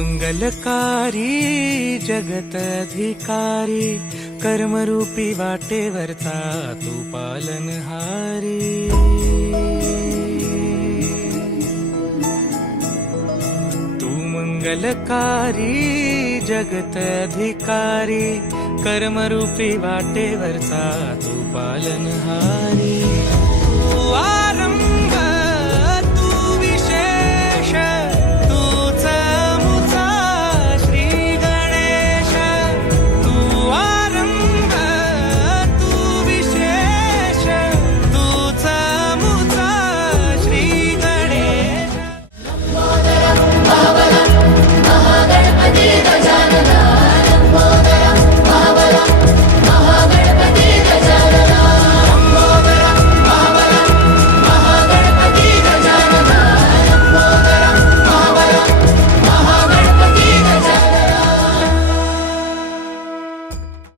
मंगलकारी जगत अधिकारी, कर्मरूपी वाटेवरचा तू पालनहारी। तू मंगलकारी जगत अधिकारी, कर्मरूपी वाटेवरचा तू पालनहारी।